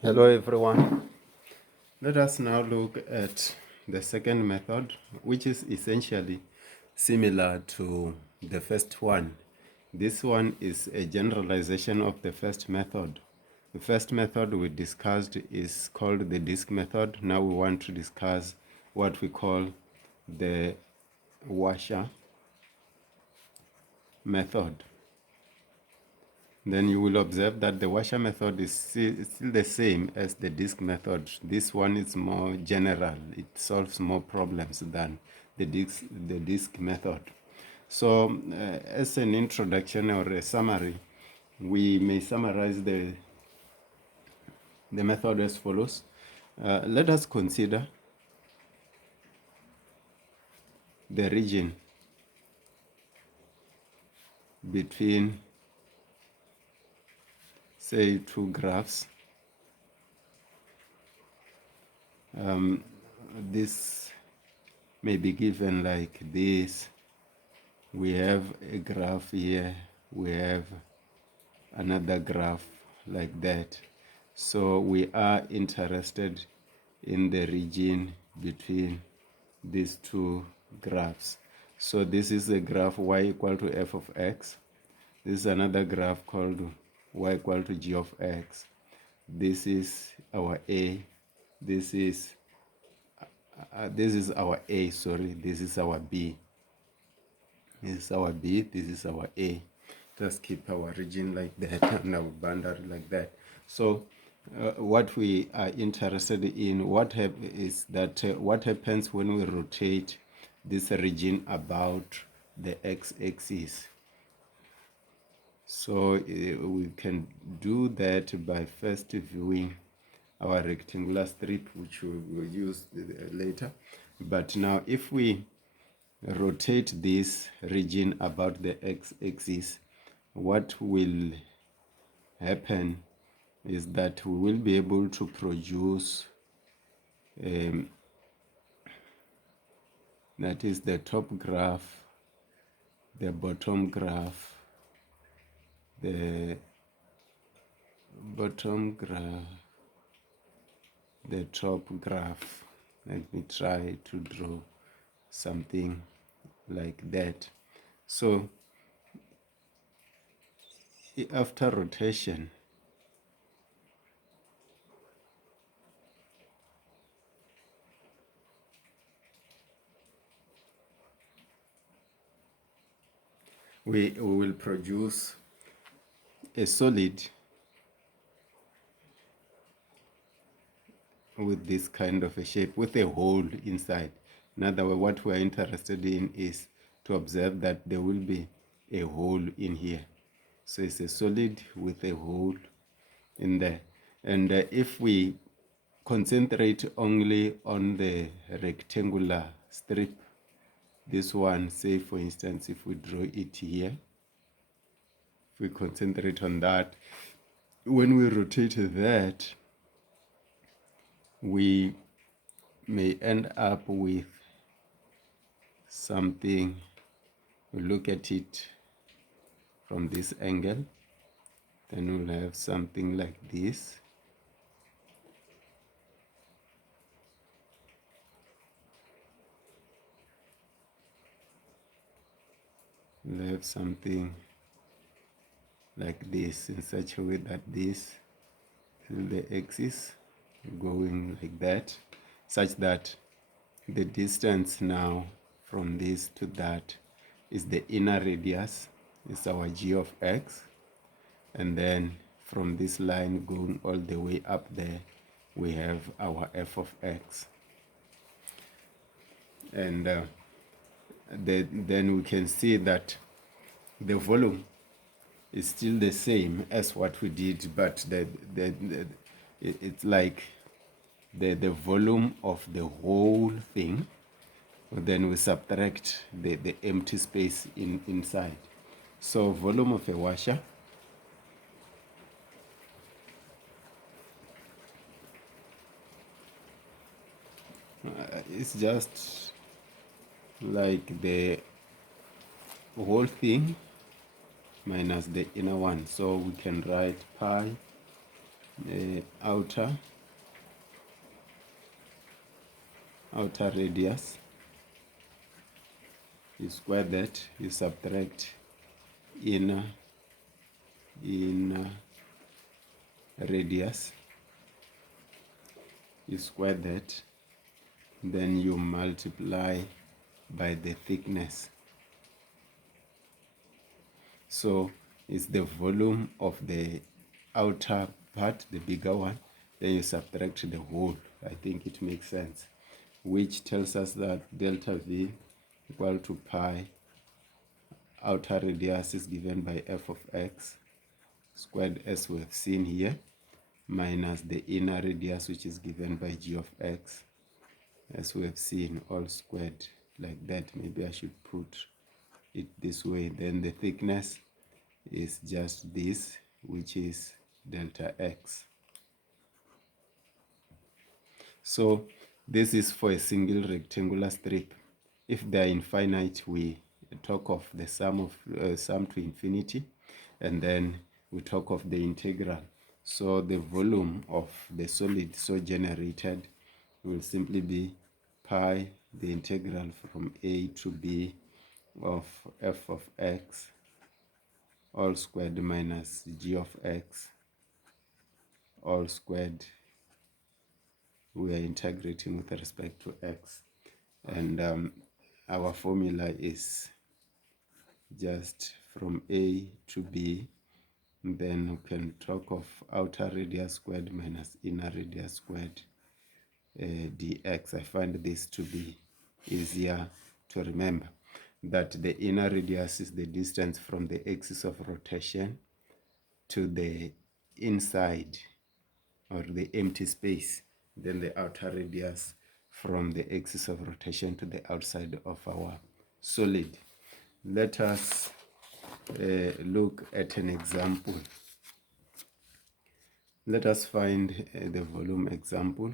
Hello everyone. Let us now look at the second method, which is essentially similar to the first one. This one is a generalization of the first method. The first method we discussed is called the disk method. Now we want to discuss what we call the washer method. Then you will observe that the washer method is still the same as the disk method. This one is more general. It solves more problems than the disk method. So as an introduction or a summary, we may summarize the method as follows. Let us consider the region between, say, two graphs. This may be given like this. We have a graph here, we have another graph like that. So we are interested in the region between these two graphs. So this is a graph y equal to f of x. This is another graph called y equal to g of x. This is our a. This is our a, sorry. This is our b. This is our b, this is our a. Just keep our region like that and our boundary like that. So what we are interested in what happens when we rotate this region about the x-axis. So we can do that by first viewing our rectangular strip, which we will use later. But now if we rotate this region about the x-axis, what will happen is that we will be able to produce that is the top graph, the bottom graph, the bottom graph, the top graph. Let me try to draw something like that. So after rotation, we will produce a solid with this kind of a shape with a hole inside. In other words, what we're interested in is to observe that there will be a hole in here. So it's a solid with a hole in there. And if we concentrate only on the rectangular strip, this one, say for instance, if we draw it here, if we concentrate on that, when we rotate that, we may end up with something. We look at it from this angle, then we'll have something like this. We'll have something like this in such a way that this is the axis going like that, such that the distance now from this to that is the inner radius, is our g of x, and then from this line going all the way up there we have our f of x. And then we can see that the volume is still the same as what we did, but it's like the volume of the whole thing. Then we subtract the empty space inside. So volume of a washer is just like the whole thing minus the inner one. So we can write pi outer radius. You square that, you subtract inner radius, you square that, then you multiply by the thickness. So it's the volume of the outer part, the bigger one, then you subtract the whole. I think it makes sense, which tells us that delta V equal to pi outer radius is given by f of x squared, as we have seen here, minus the inner radius, which is given by g of x, as we have seen, all squared like that. Maybe I should put it this way. Then the thickness is just this, which is delta x. So this is for a single rectangular strip. If they are infinite, we talk of the sum of sum to infinity, and then we talk of the integral. So the volume of the solid so generated will simply be pi the integral from a to b of f of x all squared minus g of x all squared. We are integrating with respect to x, and our formula is just from a to b. Then we can talk of outer radius squared minus inner radius squared dx. I find this to be easier to remember, that the inner radius is the distance from the axis of rotation to the inside or the empty space, then the outer radius from the axis of rotation to the outside of our solid. Let us look at an example. Let us find the volume example.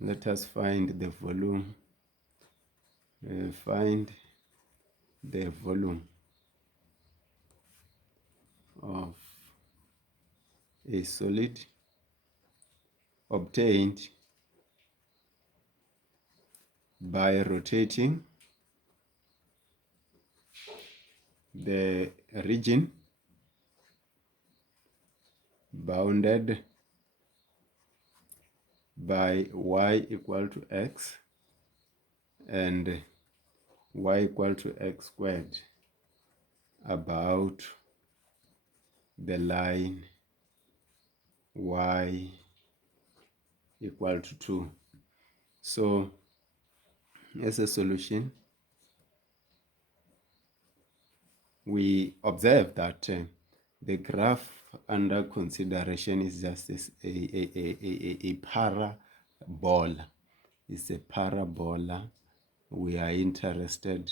Let us find the volume. Find the volume of a solid obtained by rotating the region bounded by y equal to x and y equal to x squared about the line y equal to 2. So as a solution, we observe that the graph under consideration is just a parabola. It's a parabola. We are interested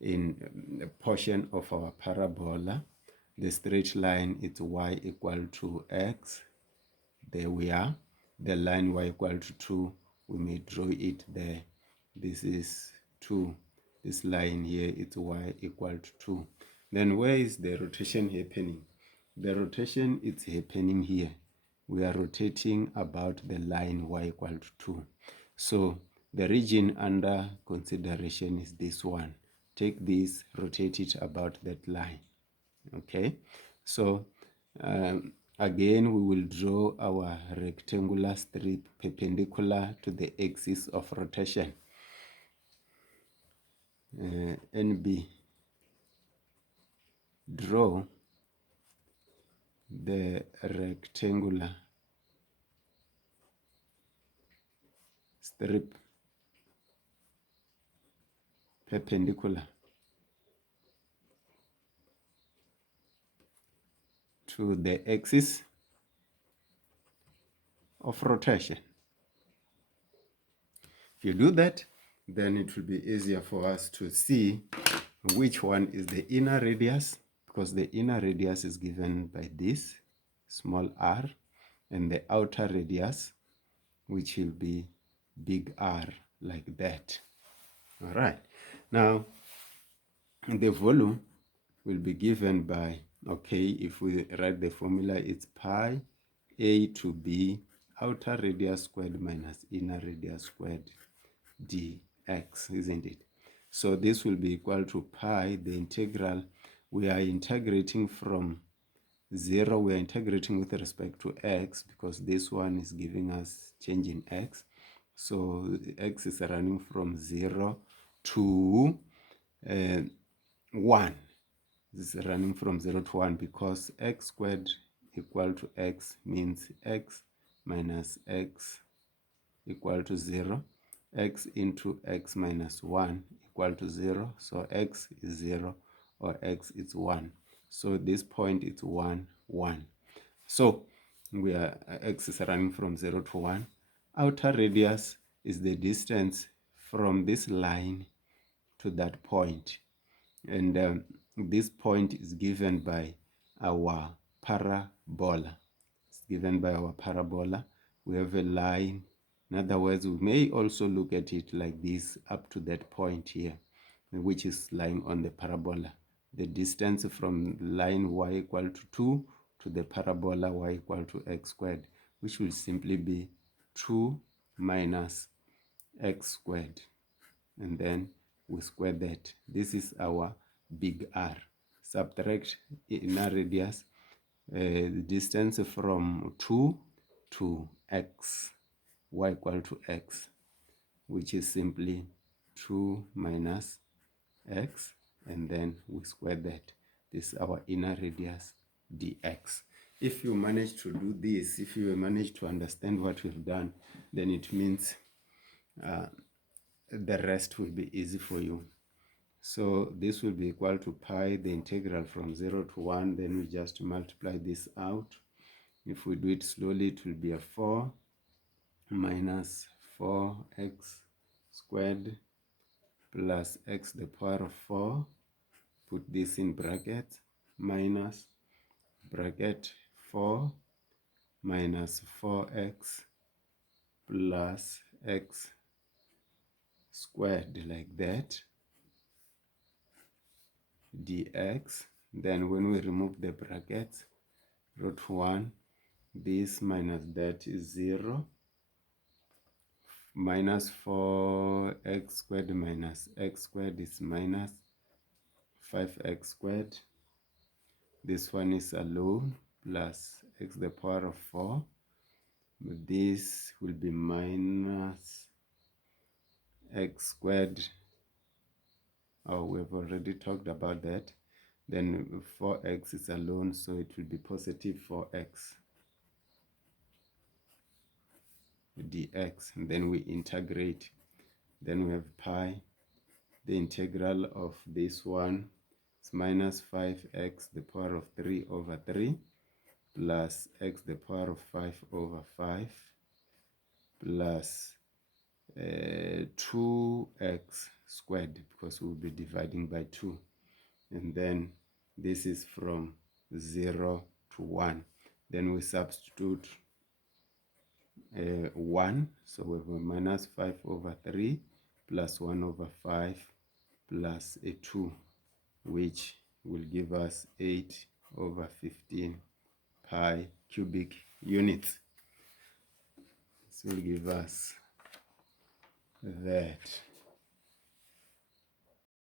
in a portion of our parabola. The straight line is y equal to x. There we are. The line y equal to 2, we may draw it there. This is 2. This line here is y equal to 2. Then where is the rotation happening? The rotation is happening here. We are rotating about the line y equal to 2. So the region under consideration is this one. Take this, rotate it about that line. Okay, so again we will draw our rectangular strip perpendicular to the axis of rotation. NB, draw the rectangular strip perpendicular to the axis of rotation. If you do that, then it will be easier for us to see which one is the inner radius, because the inner radius is given by this small r, and the outer radius, which will be big R, like that. All right. Now, the volume will be given by, okay, if we write the formula, it's pi a to b outer radius squared minus inner radius squared dx, isn't it? So this will be equal to pi, the integral, we are integrating from 0, we are integrating with respect to x because this one is giving us change in x. So x is running from 0 to 1. This is running from 0 to 1 because x squared equal to x means x minus x equal to 0. X into x minus 1 equal to 0. So x is 0 or x is 1. So this point is 1, 1. So we are x is running from 0 to 1. Outer radius is the distance from this line to that point. And this point is given by our parabola. It's given by our parabola. We have a line. In other words, we may also look at it like this up to that point here, which is lying on the parabola. The distance from line y equal to 2 to the parabola y equal to x squared, which will simply be 2 minus x squared. And then we square that. This is our big R. Subtract inner radius, the distance from 2 to x, y equal to x, which is simply 2 minus x, and then we square that. This is our inner radius dx. If you manage to do this, if you manage to understand what we've done, then it means the rest will be easy for you. So this will be equal to pi, the integral from 0 to 1, then we just multiply this out. If we do it slowly, it will be a 4 minus 4x squared plus x to the power of 4. Put this in bracket, minus bracket 4 minus 4x plus x squared, like that, dx. Then when we remove the brackets, root 1, this minus that is 0, minus 4x squared minus x squared is minus 5x squared. This one is alone, plus x to the power of 4. This will be minus x squared. Oh, we've already talked about that. Then 4x is alone, so it will be positive 4x dx. And then we integrate. Then we have pi. The integral of this one is minus 5x to the power of 3 over 3 plus x to the power of 5 over 5 plus 2x squared, because we'll be dividing by 2. And then this is from 0 to 1. Then we substitute 1. So we have a minus 5 over 3 plus 1 over 5 plus a 2, which will give us 8 over 15 pi cubic units. This will give us that.